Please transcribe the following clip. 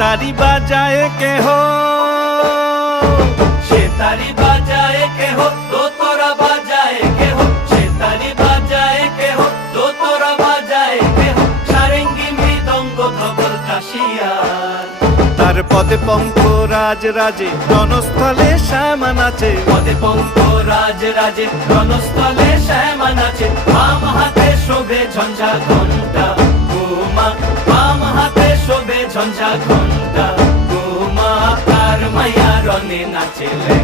তারি বাজায় কেহ, সে তারি বাজায় কেহ, দোতরা বাজায় কেহ, সে তারি বাজায় কেহ, দোতরা বাজায় কেহ, সারেঙ্গি মৃদঙ্গ ধবল কাশিয়ার। তার পদে পঙ্ক রাজ রাজে, রণস্থলে শ্যামা নাচে। পদে পঙ্ক রাজ রাজে, রণস্থলে শ্যামা নাচে। বাম হাতে শোভে ঝঞ্ঝা ঘণ্টা গোমা, বাম হাতে শোভে ঝঞ্ঝা ঘণ্টা গোমা। তার মায়া রণে নাচেলে